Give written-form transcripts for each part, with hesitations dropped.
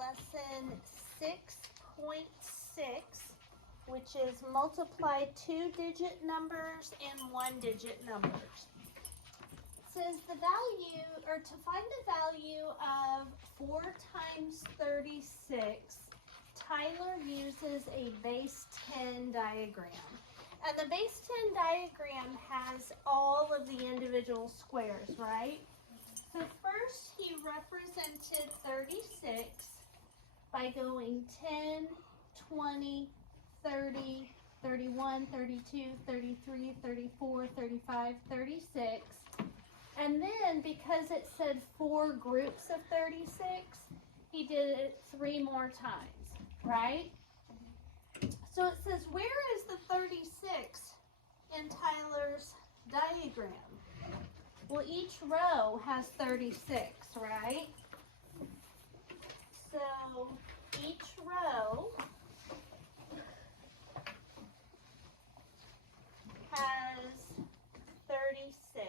lesson 6.6, which is multiply 2-digit numbers and 1-digit numbers. It says the value, or to find the value of 4 times 36, Tyler uses a base 10 diagram. And the base 10 diagram has all of the individual squares, right? So first he represented 36 by going 10, 20, 30, 31, 32, 33, 34, 35, 36. And then because it said 4 groups of 36, he did it 3 more times, right? So it says, where is the 36 in Tyler's diagram? Well, each row has 36, right? So each row has 36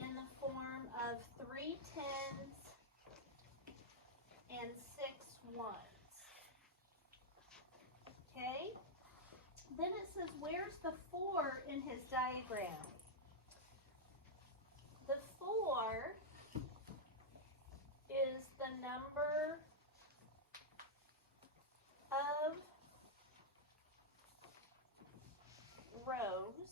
in the form of 3 tens and 6 ones. Okay? Then it says, where's the 4 in his diagram? The 4 is the number of rows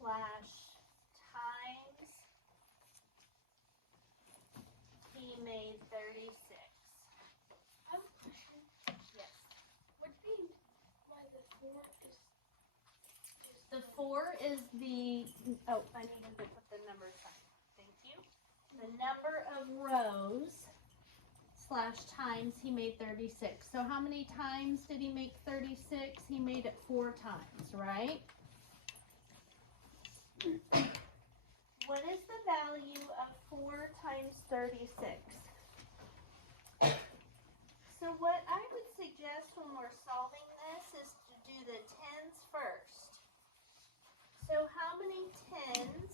slash times he made 36. I have a question. Yes. What do you mean by the 4 is The 4 is the, oh, I needed to put the number aside. Thank you. The number of rows slash times he made 36. So how many times did he make 36? He made it 4 times, right? What is the value of 4 times 36? So what I would suggest when we're solving this is to do the tens first. So how many tens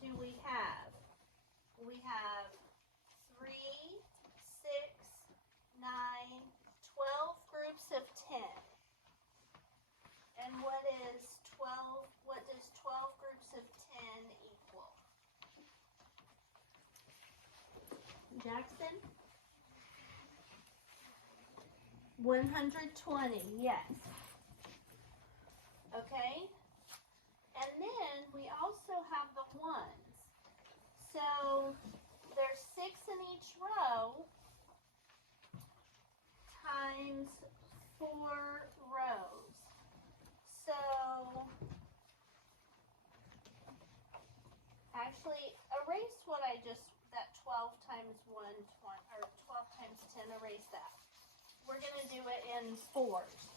do we have? We have 3, 6, 9, 12 groups of 10. And what does 12 groups of 10 equal? Jackson? 120, yes. Okay? And then we also have the ones. So there's 6 in each row times 4 rows. So actually erase what I just, that 12 times 120, or 12 times 10, erase that. We're going to do it in 4s.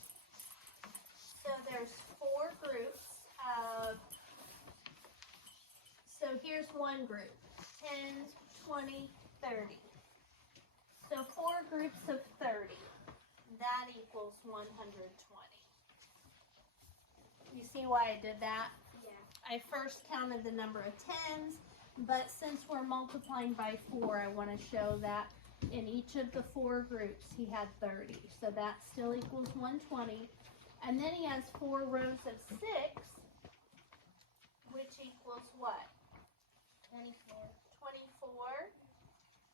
So there's 4 groups of, so here's one group, 10, 20, 30. So 4 groups of 30, that equals 120. You see why I did that? Yeah. I first counted the number of tens, but since we're multiplying by 4, I want to show that in each of the 4 groups he had 30. So that still equals 120. And then he has 4 rows of 6, which equals what? 24. 24.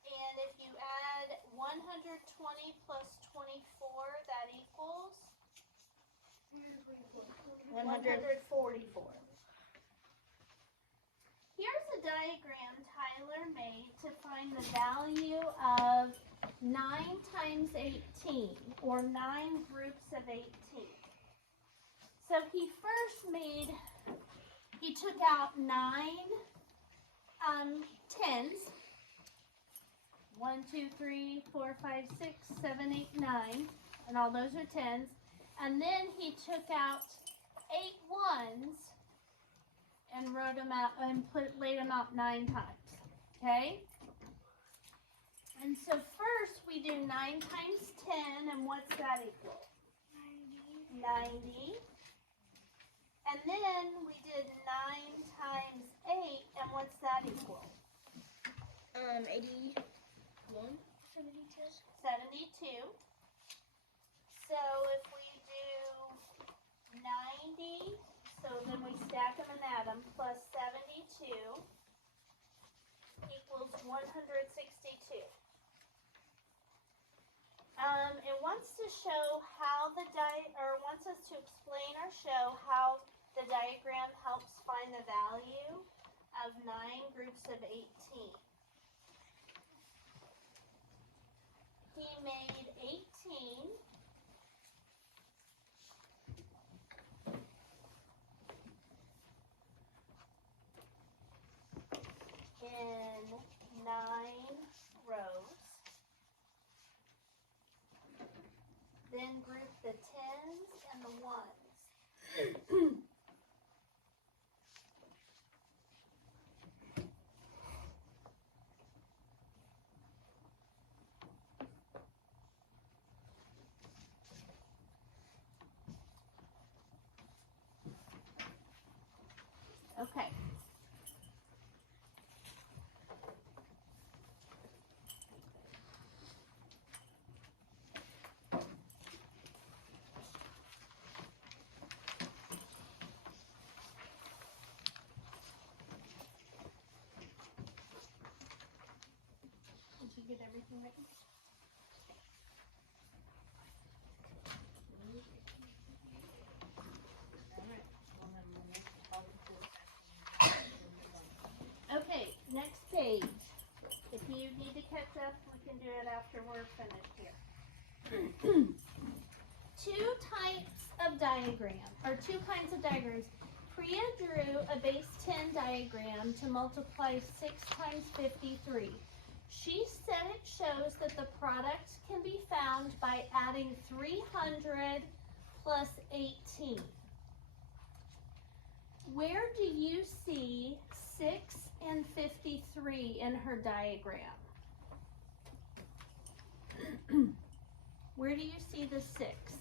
And if you add 120 plus 24, that equals 144. Here's a diagram Tyler made to find the value of 9 times 18, or 9 groups of 18. So he took out 9 tens. 1, 2, 3, 4, 5, 6, 7, 8, 9, and all those are tens. And then he took out 8 ones and wrote them out and laid them out 9 times. Okay? And so first we do 9 times 10, and what's that equal? 90. 90. And then we did 9 times 8, and what's that equal? 81. 72. 72. So if we do 90, so then we stack them and add them, plus 72 equals 162. It wants to show how wants us to explain or show how the diagram helps find the value of 9 groups of 18. He made 18 in 9 rows. Then group the 10s and the 1s. Okay. Did you get everything written? Okay, next page. If you need to catch up, we can do it after we're finished here. 2 types of diagram, or 2 kinds of diagrams. Priya drew a base 10 diagram to multiply 6 times 53. She said it shows that the product can be found by adding 300 plus 18. Where do you see 6 and 53 in her diagram? Where do you see the 6?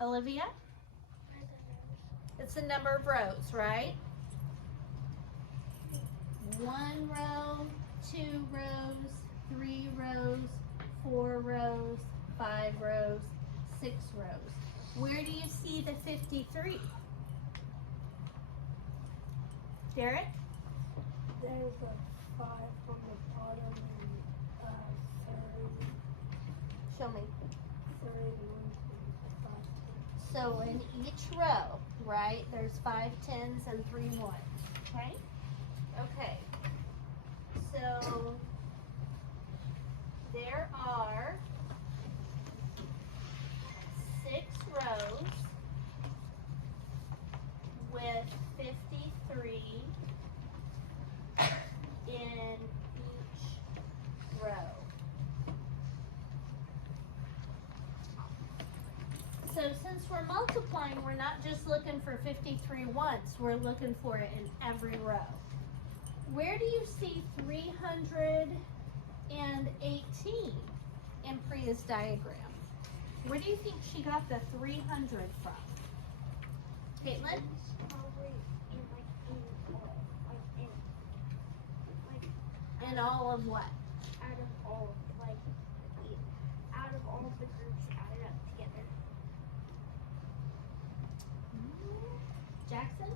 Olivia? It's the number of rows, right? 1 row, 2 rows, 3 rows, 4 rows, 5 rows, 6 rows. Where do you see the 53? Derek? There's a 5 on the bottom and 30. Show me. 31. So in each row, right, there's 5 10s and 3 1s, okay? Okay, so there are 6 rows with 53 in each row. So since we're multiplying, we're not just looking for 53 once, we're looking for it in every row. Where do you see 318 in Priya's diagram? Where do you think she got the 300 from? Caitlin? Probably in In all of what? out of all out of all the groups added up together. Jackson?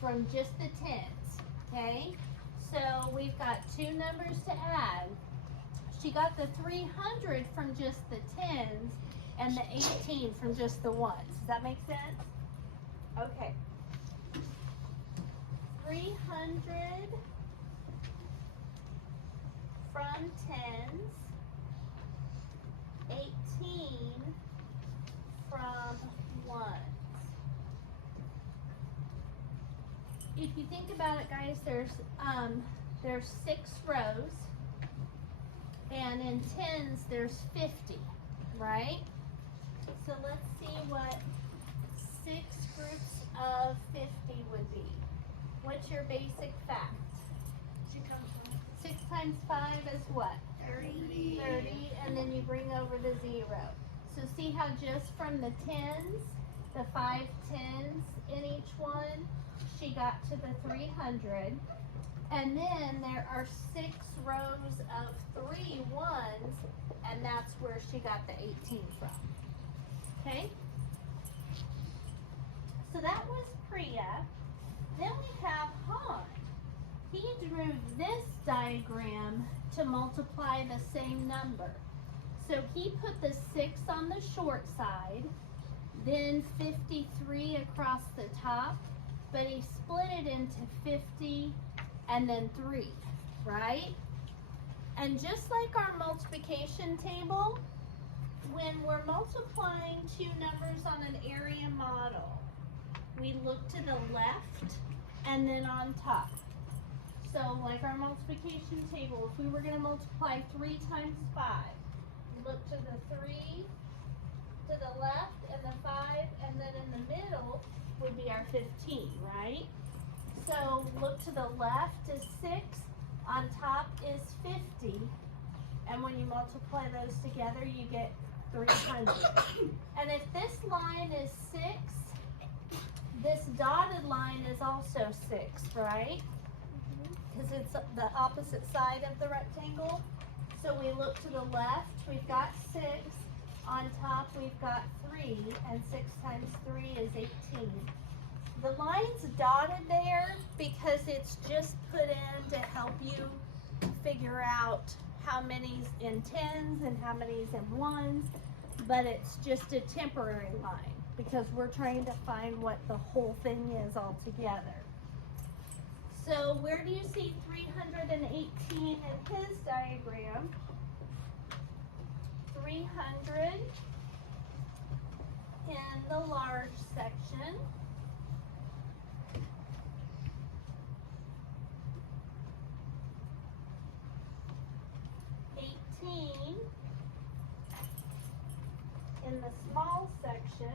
From just the 10s, okay? So we've got 2 numbers to add. She got the 300 from just the 10s and the 18 from just the 1s. Does that make sense? Okay. 300 from 10s, 18 from 1s. If you think about it, guys, there's 6 rows, and in 10s there's 50, right? So let's see what 6 groups of 50 would be. What's your basic fact? 6 times 5 is what? 30. 30, and then you bring over the 0. So see how just from the tens, the 5 tens in each one, she got to the 300. And then there are 6 rows of 3 ones, and that's where she got the 18 from. Okay? So that was Priya. Then we have Han. He drew this diagram to multiply the same number. So he put the 6 on the short side, then 53 across the top, but he split it into 50 and then 3, right? And just like our multiplication table, when we're multiplying 2 numbers on an area model, we look to the left and then on top. So like our multiplication table, if we were going to multiply 3 times 5, look to the 3, to the left, and the 5, and then in the middle would be our 15, right? So look to the left is 6, on top is 50, and when you multiply those together, you get 300. And if this line is 6, this dotted line is also 6, right? Because it's the opposite side of the rectangle. So we look to the left, we've got 6. On top, we've got 3, and 6 times 3 is 18. The line's dotted there because it's just put in to help you figure out how many's in tens and how many's in ones, but it's just a temporary line because we're trying to find what the whole thing is altogether. So where do you see 318 in his diagram? 300 in the large section. In the small section.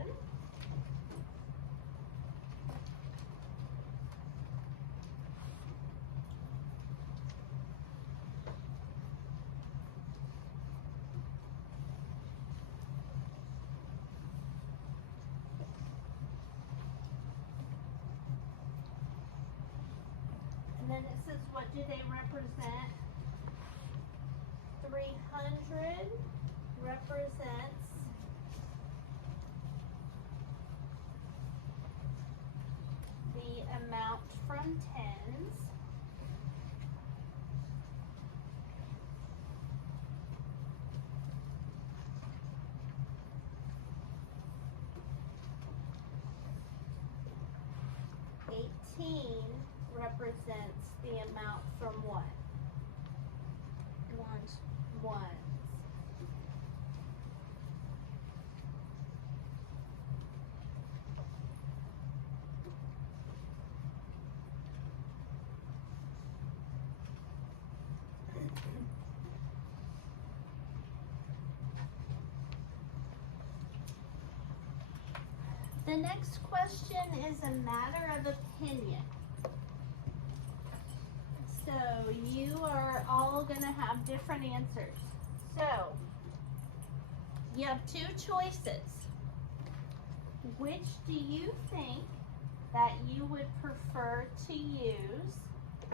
And then it says, what do they represent? 300 represents the amount from tens. Represents the amount from what? Ones. Ones. The next question is a matter of opinion. So you are all going to have different answers. So you have 2 choices. Which do you think that you would prefer to use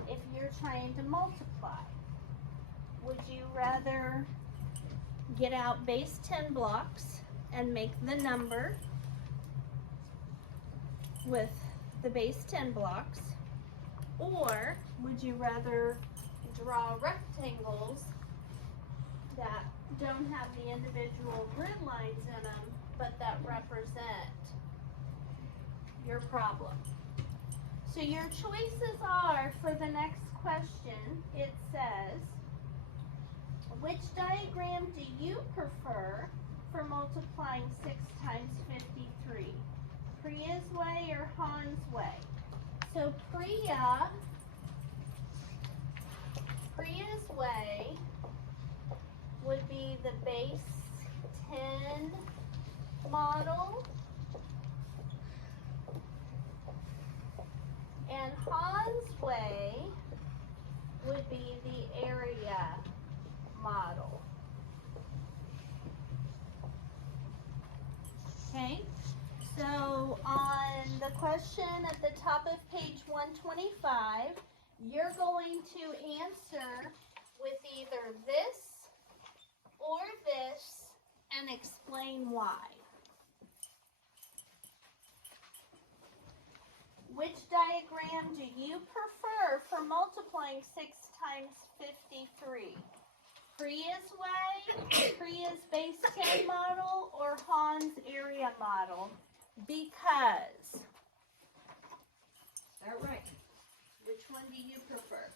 if you're trying to multiply? Would you rather get out base 10 blocks and make the number with the base 10 blocks? Or would you rather draw rectangles that don't have the individual grid lines in them, but that represent your problem? So your choices are, for the next question, it says, which diagram do you prefer for multiplying 6 times 53? Priya's way or Han's way? So Priya's way would be the base 10 model, and Han's way would be the area model. Okay, so on the question at the top of page 125, you're going to answer with either this or this and explain why. Which diagram do you prefer for multiplying 6 times 53? Priya's way, Priya's base 10 model, or Han's area model? Because. Is that right? Which one do you prefer?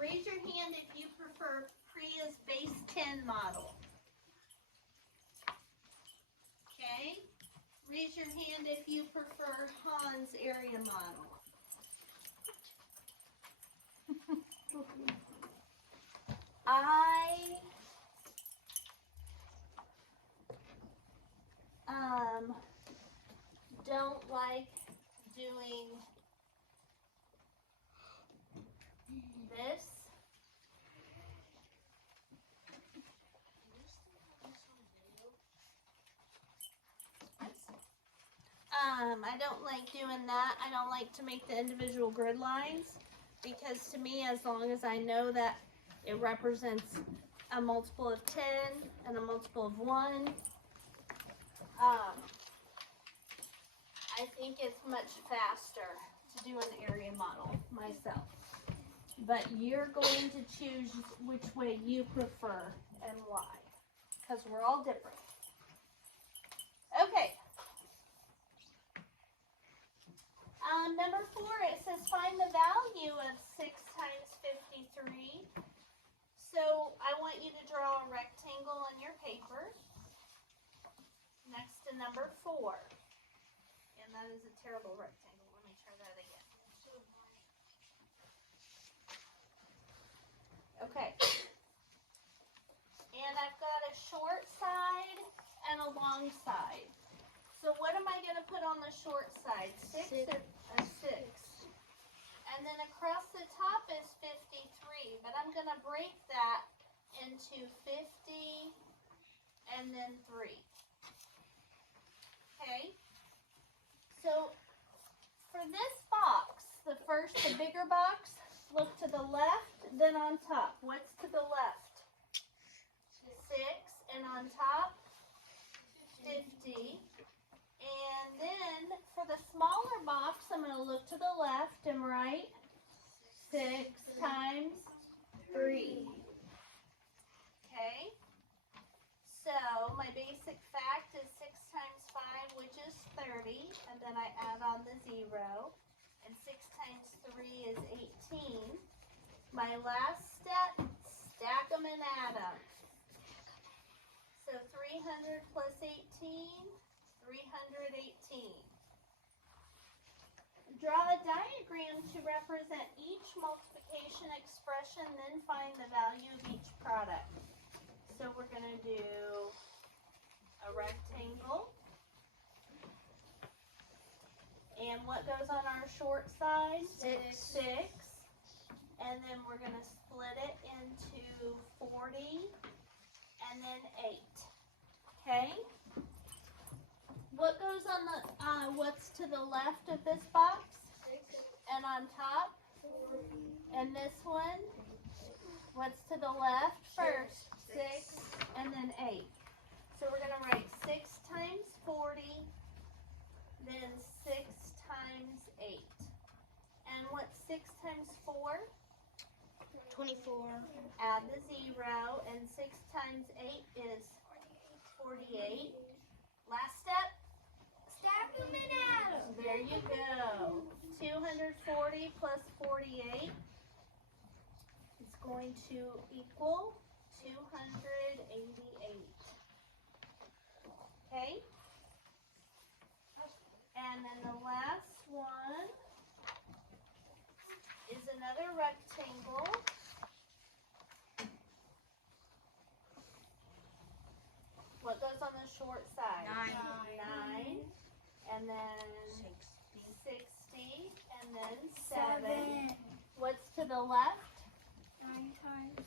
Raise your hand if you prefer Priya's base 10 model. Okay. Raise your hand if you prefer Han's area model. I don't like doing this. I don't like doing that. I don't like to make the individual grid lines because to me, as long as I know that it represents a multiple of 10 and a multiple of 1, I think it's much faster to do an area model myself. But you're going to choose which way you prefer and why, because we're all different. Okay. Number 4, it says find the value of 6 times 53. So I want you to draw a rectangle on your paper next to number 4. And that is a terrible rectangle. Let me try that again. Okay. And I've got a short side and a long side. So what am I going to put on the short side? 6. A 6. And then across the top is 53. But I'm going to break that into 50 and then 3. Okay? So for this box, the bigger box, look to the left, then on top. What's to the left? 6, and on top, 50. And then for the smaller box, I'm going to look to the left and write 6 times 3. Okay? So my basic fact is 6 times 5, which is 30. And then I add on the 0. And 6 times 3 is 18. My last step, stack them and add them. So 300 plus 18, 318. Draw a diagram to represent each multiplication expression, then find the value of each product. So we're going to do a rectangle. And what goes on our short side? 6. And then we're going to split it into 40 and then 8. Okay? What goes on the, what's to the left of this box? 6. And on top? 40. And this one? What's to the left first? 6 and then 8. So we're going to write 6 times 40, then 6 times 8. And what's 6 times 4? 24. Add the 0, and 6 times 8 is 48. Last step? Stack them and add them. There you go. 240 plus 48 is going to equal 288. Okay? And then the last one is another rectangle. What goes goes on the short side? 9. And then 60. And then 7. What's to the left? 9 times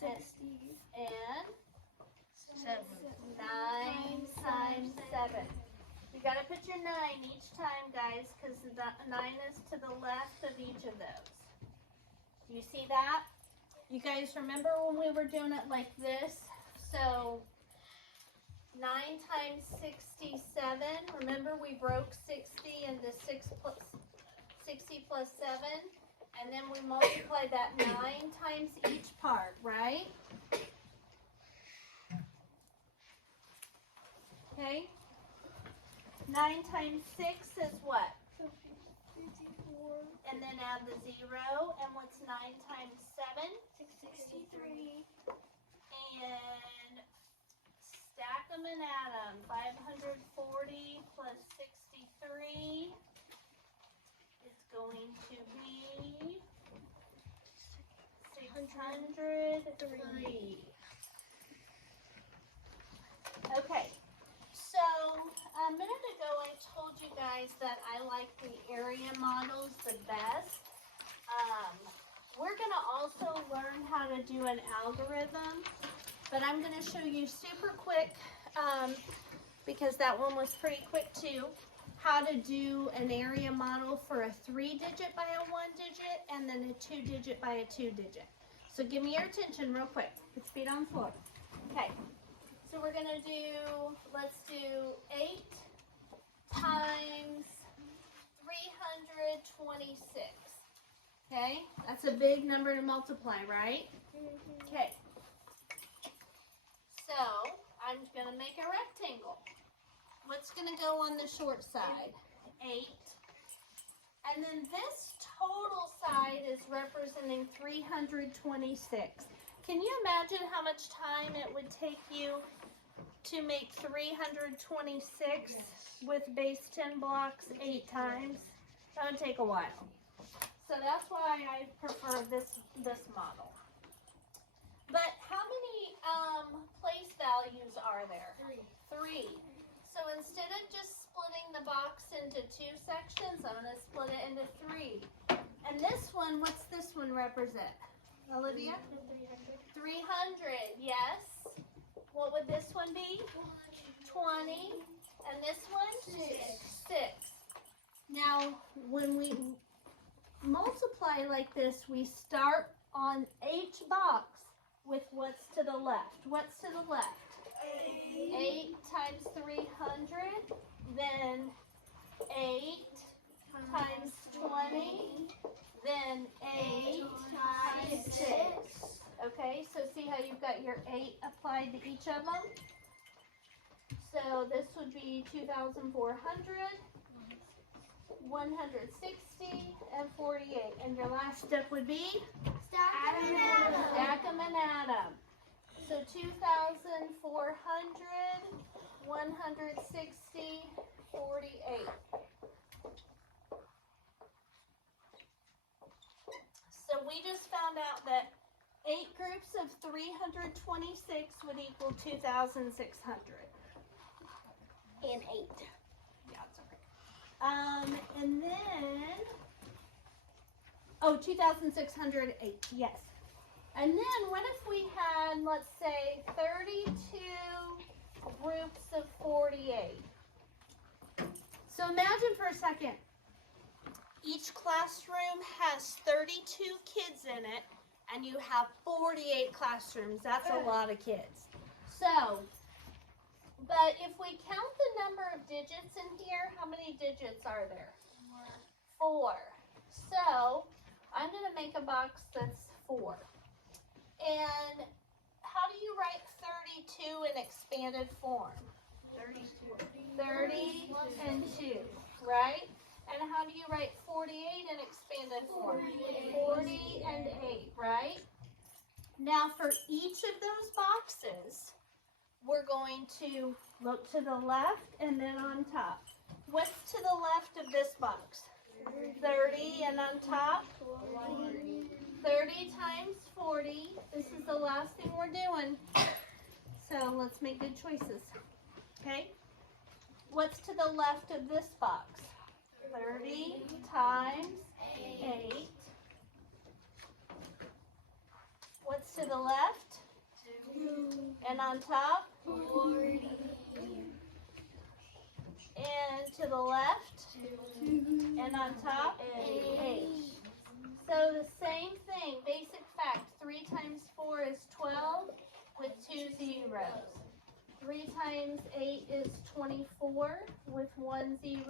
6. 60. And 7. 9 times 7. You gotta put your 9 each time, guys, because the 9 is to the left of each of those. Do you see that? You guys remember when we were doing it like this? So 9 times 67. Remember we broke 60 into 60 plus 7, and then we multiplied that 9 times each part, right? Okay. 9 times 6 is what? 54. And then add the 0. And what's 9 times 7? 63. And stack them and add them. 540 plus 63 is going to be 603. Okay. So a minute ago I told you guys that I like the area models the best. We're going to also learn how to do an algorithm, but I'm going to show you super quick, because that one was pretty quick too, how to do an area model for a 3-digit by a 1-digit and then a 2-digit by a 2-digit. So give me your attention real quick. Put feet on the floor. Okay. So we're going to do, let's do 8 times 326. Okay, that's a big number to multiply, right? Okay. So I'm going to make a rectangle. What's going to go on the short side? 8. And then this total side is representing 326. Can you imagine how much time it would take you to make 326 with base 10 blocks 8 times? That would take a while. So that's why I prefer this model. But how many place values are there? 3. So instead of just splitting the box into 2 sections, I'm going to split it into 3. And this one, what's this one represent? Olivia? 300, yes. What would this one be? 20. And this one? 6. Now, when we multiply like this, we start on each box with what's to the left. What's to the left? 8 times 300, then 8 times 20, then 8 times 6. Okay, so see how you've got your 8 applied to each of them? So this would be 2,400, 160, and 48. And your last step would be? Stack them and add them. Stack them and add them. So 2,400, 160, 48. So we just found out that 8 groups of 326 would equal 2,600. And 8. Yeah, it's okay. And then, 2,608, yes. And then what if we had, let's say, 32 groups of 48? So imagine for a second, each classroom has 32 kids in it, and you have 48 classrooms. That's a lot of kids. So, but if we count the number of digits in here, how many digits are there? 4. So, I'm going to make a box that's 4. And how do you write 32 in expanded form? 30 and 2, right? And how do you write 48 in expanded form? 40 and 8, right? Now for each of those boxes, we're going to look to the left and then on top. What's to the left of this box? 30, and on top? 30 times 40. This is the last thing we're doing. So let's make good choices. Okay? What's to the left of this box? 30 times 8. What's to the left? 2. And on top? 40. And to the left? 2. And on top? 8. So the same thing, basic fact, 3 times 4 is 12 with 2 zeros. 3 times 8 is 24 with 1 0.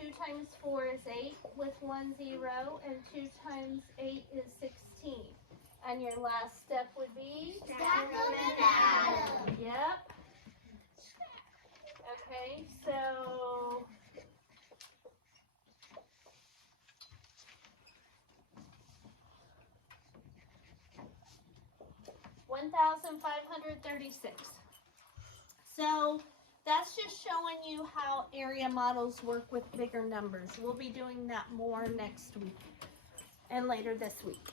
2 times 4 is 8 with 1 0. And 2 times 8 is 16. And your last step would be? Stack them and add them. Yep. Okay, so $1,536. So that's just showing you how area models work with bigger numbers. We'll be doing that more next week and later this week.